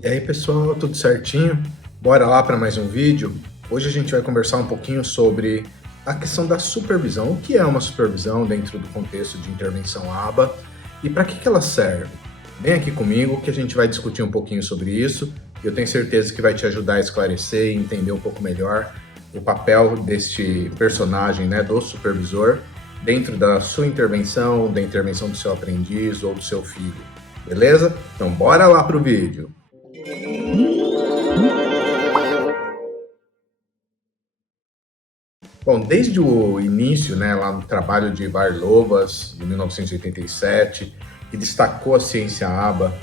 E aí pessoal, tudo certinho? Bora lá para mais um vídeo? Hoje a gente vai conversar um pouquinho sobre a questão da supervisão. O que é uma supervisão dentro do contexto de intervenção ABA e para que ela serve? Vem aqui comigo que a gente vai discutir um pouquinho sobre isso. Eu tenho certeza que vai te ajudar a esclarecer e entender um pouco melhor o papel deste personagem, né, do supervisor, dentro da sua intervenção, da intervenção do seu aprendiz ou do seu filho. Beleza? Então bora lá para o vídeo! Bom, desde o início, né, lá no trabalho de Varlovas, de 1987, que destacou a ciência ABA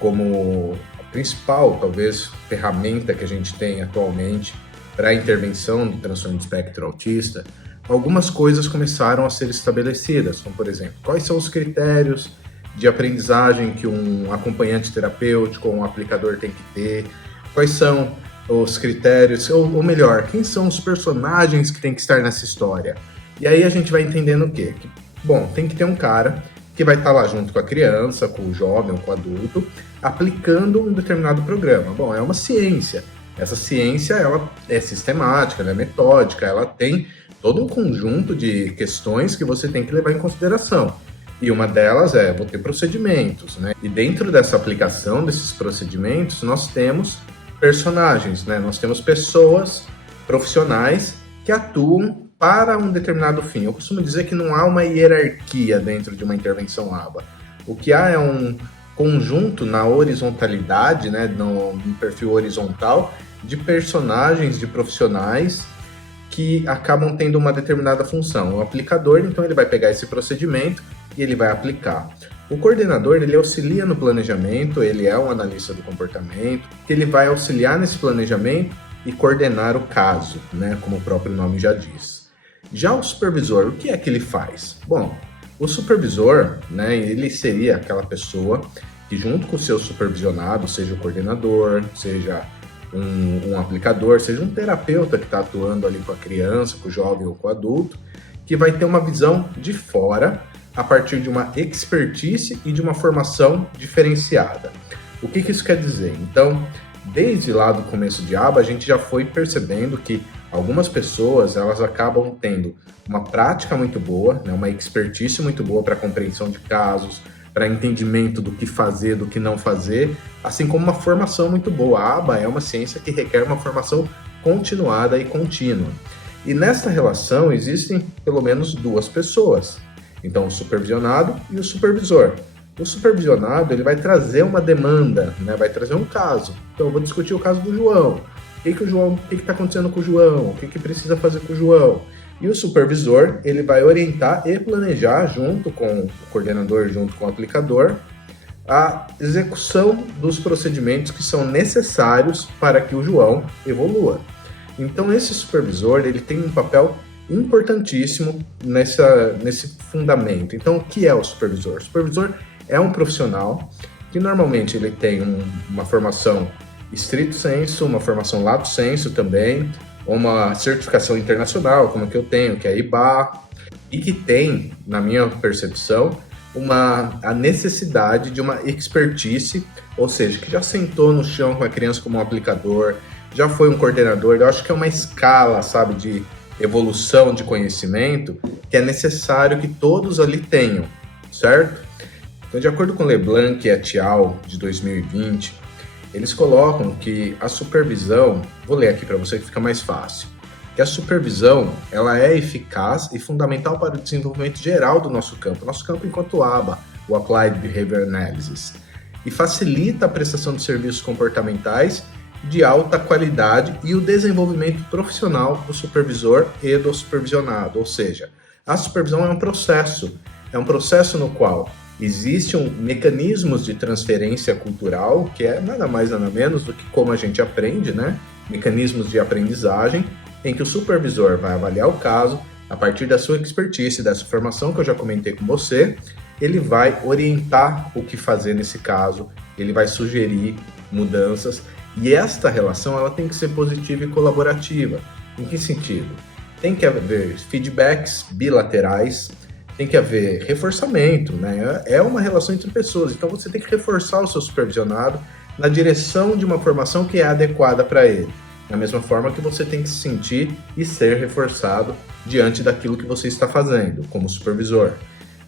como a principal, talvez, ferramenta que a gente tem atualmente para a intervenção do transtorno de espectro autista, algumas coisas começaram a ser estabelecidas, como, por exemplo, quais são os critérios de aprendizagem que um acompanhante terapêutico ou um aplicador tem que ter, quais são os critérios, ou melhor, quem são os personagens que tem que estar nessa história. E aí a gente vai entendendo o quê? Bom, tem que ter um cara que vai estar lá junto com a criança, com o jovem ou com o adulto, aplicando um determinado programa. Bom, é uma ciência. Essa ciência, ela é sistemática, ela é metódica, ela tem todo um conjunto de questões que você tem que levar em consideração. E uma delas é, vou ter procedimentos, né? E dentro dessa aplicação desses procedimentos, nós temos personagens, né? Nós temos pessoas profissionais que atuam para um determinado fim. Eu costumo dizer que não há uma hierarquia dentro de uma intervenção ABA. O que há é um conjunto na horizontalidade, né? No perfil horizontal, de personagens, de profissionais que acabam tendo uma determinada função. O aplicador, então, ele vai pegar esse procedimento e ele vai aplicar. O coordenador, ele auxilia no planejamento, ele é um analista do comportamento, que ele vai auxiliar nesse planejamento e coordenar o caso, né, como o próprio nome já diz. Já o supervisor, o que é que ele faz? Bom, o supervisor, né, ele seria aquela pessoa que junto com o seu supervisionado, seja o coordenador, seja um aplicador, seja um terapeuta que está atuando ali com a criança, com o jovem ou com o adulto, que vai ter uma visão de fora a partir de uma expertise e de uma formação diferenciada. O que isso quer dizer? Então, desde lá do começo de ABA, a gente já foi percebendo que algumas pessoas, elas acabam tendo uma prática muito boa, né, uma expertise muito boa para compreensão de casos, para entendimento do que fazer, do que não fazer, assim como uma formação muito boa. A ABA é uma ciência que requer uma formação continuada e contínua. E nessa relação existem pelo menos duas pessoas. Então, o supervisionado e o supervisor. O supervisionado, ele vai trazer uma demanda, né? Vai trazer um caso. Então, eu vou discutir o caso do João. O que está acontecendo com o João? O que precisa fazer com o João? E o supervisor, ele vai orientar e planejar, junto com o coordenador, junto com o aplicador, a execução dos procedimentos que são necessários para que o João evolua. Então, esse supervisor, ele tem um papel importantíssimo nesse fundamento. Então, o que é o supervisor? O supervisor é um profissional que normalmente ele tem uma formação stricto sensu, uma formação lato sensu também, uma certificação internacional, como a que eu tenho, que é a IBA, e que tem, na minha percepção, a necessidade de uma expertise, ou seja, que já sentou no chão com a criança como um aplicador, já foi um coordenador. Eu acho que é uma escala, sabe, de evolução de conhecimento que é necessário que todos ali tenham, certo? Então, de acordo com Leblanc et al., de 2020, eles colocam que a supervisão, vou ler aqui para você que fica mais fácil, que a supervisão, ela é eficaz e fundamental para o desenvolvimento geral do nosso campo enquanto ABA, o Applied Behavior Analysis, e facilita a prestação de serviços comportamentais de alta qualidade e o desenvolvimento profissional do supervisor e do supervisionado. Ou seja, a supervisão é um processo no qual existem mecanismos de transferência cultural, que é nada mais nada menos do que como a gente aprende, né? Mecanismos de aprendizagem, em que o supervisor vai avaliar o caso, a partir da sua expertise, dessa formação que eu já comentei com você, ele vai orientar o que fazer nesse caso, ele vai sugerir mudanças. E esta relação, ela tem que ser positiva e colaborativa. Em que sentido? Tem que haver feedbacks bilaterais, tem que haver reforçamento, né? É uma relação entre pessoas, então você tem que reforçar o seu supervisionado na direção de uma formação que é adequada para ele. Da mesma forma que você tem que se sentir e ser reforçado diante daquilo que você está fazendo, como supervisor.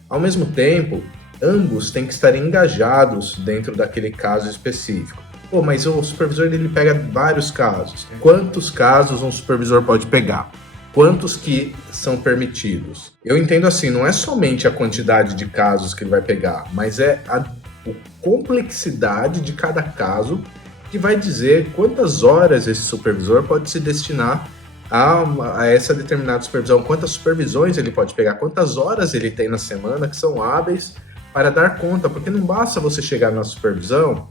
Ao mesmo tempo, ambos têm que estar engajados dentro daquele caso específico. Pô, mas o supervisor ele pega vários casos. Quantos casos um supervisor pode pegar? Quantos que são permitidos? Eu entendo assim, não é somente a quantidade de casos que ele vai pegar, mas é a complexidade de cada caso que vai dizer quantas horas esse supervisor pode se destinar a essa determinada supervisão, quantas supervisões ele pode pegar, quantas horas ele tem na semana que são hábeis para dar conta, porque não basta você chegar na supervisão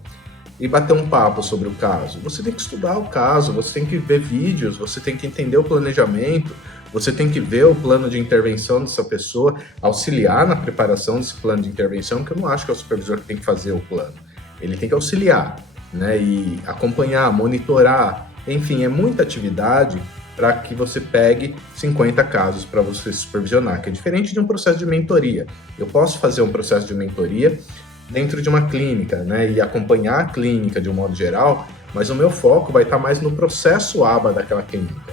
e bater um papo sobre o caso. Você tem que estudar o caso, você tem que ver vídeos, você tem que entender o planejamento, você tem que ver o plano de intervenção dessa pessoa, auxiliar na preparação desse plano de intervenção, que eu não acho que é o supervisor que tem que fazer o plano. Ele tem que auxiliar, né, e acompanhar, monitorar, enfim, é muita atividade para que você pegue 50 casos para você supervisionar, que é diferente de um processo de mentoria. Eu posso fazer um processo de mentoria dentro de uma clínica, né, e acompanhar a clínica de um modo geral, mas o meu foco vai estar mais no processo ABA daquela clínica.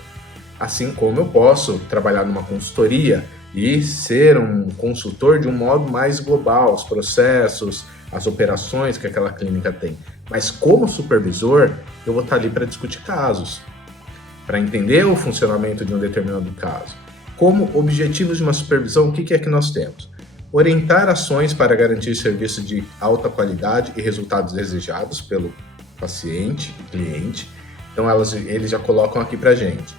Assim como eu posso trabalhar numa consultoria e ser um consultor de um modo mais global, os processos, as operações que aquela clínica tem. Mas como supervisor, eu vou estar ali para discutir casos, para entender o funcionamento de um determinado caso. Como objetivos de uma supervisão, o que é que nós temos? Orientar ações para garantir serviço de alta qualidade e resultados desejados pelo paciente, cliente. Então, eles já colocam aqui para a gente.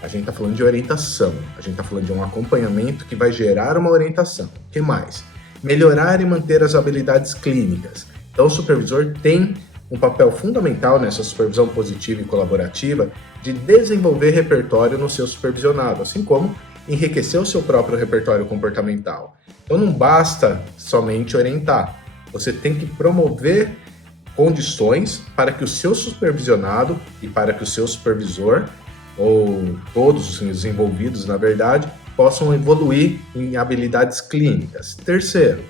A gente está falando de orientação, a gente está falando de um acompanhamento que vai gerar uma orientação. O que mais? Melhorar e manter as habilidades clínicas. Então, o supervisor tem um papel fundamental nessa supervisão positiva e colaborativa de desenvolver repertório no seu supervisionado, assim como enriquecer o seu próprio repertório comportamental. Então não basta somente orientar, você tem que promover condições para que o seu supervisionado e para que o seu supervisor, ou todos os envolvidos, na verdade, possam evoluir em habilidades clínicas. Terceiro,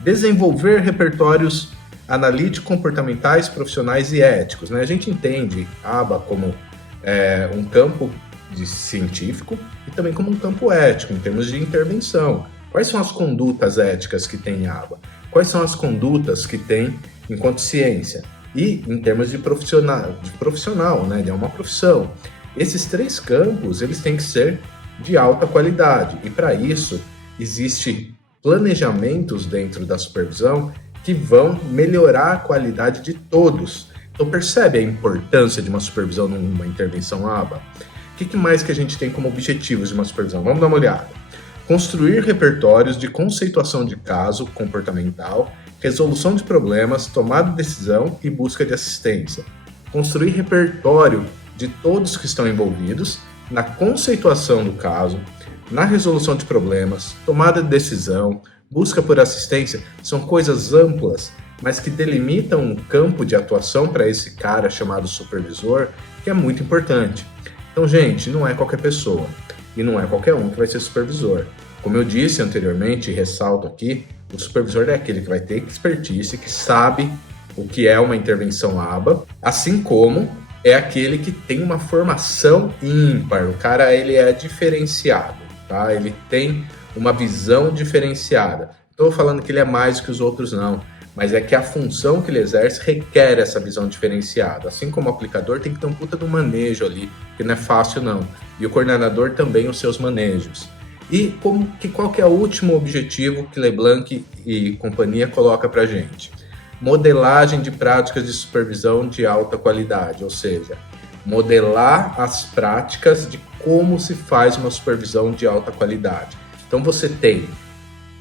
desenvolver repertórios analítico-comportamentais, profissionais e éticos. Né? A gente entende a ABA como um campo científico e também como um campo ético, em termos de intervenção. Quais são as condutas éticas que tem a ABA? Quais são as condutas que tem enquanto ciência? E em termos de profissional, né? É uma profissão. Esses três campos, eles têm que ser de alta qualidade. E para isso, existem planejamentos dentro da supervisão que vão melhorar a qualidade de todos. Então percebe a importância de uma supervisão numa intervenção ABA? O que mais que a gente tem como objetivos de uma supervisão? Vamos dar uma olhada. Construir repertórios de conceituação de caso comportamental, resolução de problemas, tomada de decisão e busca de assistência. Construir repertório de todos que estão envolvidos na conceituação do caso, na resolução de problemas, tomada de decisão, busca por assistência, são coisas amplas, mas que delimitam um campo de atuação para esse cara chamado supervisor, que é muito importante. Então, gente, não é qualquer pessoa e não é qualquer um que vai ser supervisor. Como eu disse anteriormente e ressalto aqui, o supervisor é aquele que vai ter expertise, que sabe o que é uma intervenção ABA, assim como é aquele que tem uma formação ímpar. O cara, ele é diferenciado, tá? Ele tem uma visão diferenciada. Estou falando que ele é mais que os outros, não. Mas é que a função que ele exerce requer essa visão diferenciada. Assim como o aplicador tem que ter um puta do manejo ali, que não é fácil não. E o coordenador também os seus manejos. E qual que é o último objetivo que LeBlanc e companhia coloca pra gente? Modelagem de práticas de supervisão de alta qualidade, ou seja, modelar as práticas de como se faz uma supervisão de alta qualidade. Então você tem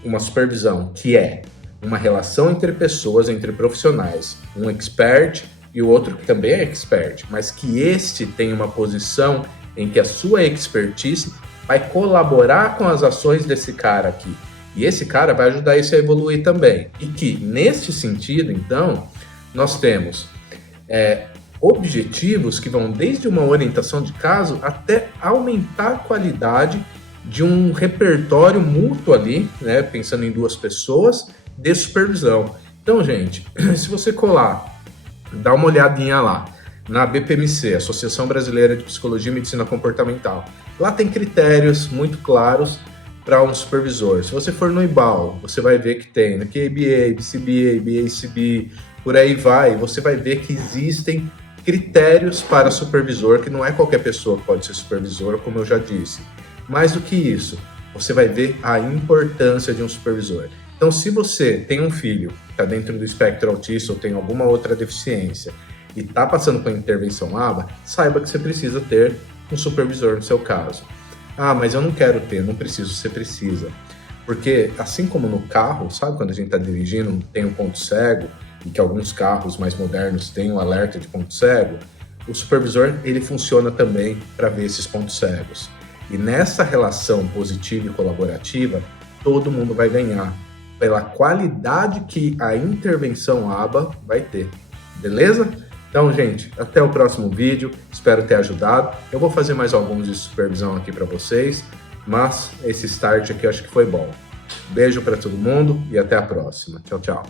uma supervisão que é uma relação entre pessoas, entre profissionais, um expert e o outro que também é expert, mas que este tem uma posição em que a sua expertise vai colaborar com as ações desse cara aqui. E esse cara vai ajudar isso a evoluir também. E que, neste sentido, então, nós temos objetivos que vão desde uma orientação de caso até aumentar a qualidade de um repertório mútuo ali, né, pensando em duas pessoas, de supervisão. Então, gente, se você colar, dá uma olhadinha lá, na BPMC, Associação Brasileira de Psicologia e Medicina Comportamental. Lá tem critérios muito claros para um supervisor. Se você for no IBAL, você vai ver que tem no QABA, BCBA, BACB, por aí vai, você vai ver que existem critérios para supervisor, que não é qualquer pessoa que pode ser supervisor, como eu já disse. Mais do que isso, você vai ver a importância de um supervisor. Então, se você tem um filho que está dentro do espectro autista ou tem alguma outra deficiência e está passando por intervenção ABA, saiba que você precisa ter um supervisor no seu caso. Ah, mas eu não quero ter, não preciso, você precisa. Porque assim como no carro, sabe quando a gente está dirigindo, tem um ponto cego, e que alguns carros mais modernos têm um alerta de ponto cego, o supervisor ele funciona também para ver esses pontos cegos. E nessa relação positiva e colaborativa, todo mundo vai ganhar pela qualidade que a intervenção ABA vai ter. Beleza? Então, gente, até o próximo vídeo. Espero ter ajudado. Eu vou fazer mais alguns de supervisão aqui para vocês, mas esse start aqui eu acho que foi bom. Beijo para todo mundo e até a próxima. Tchau, tchau.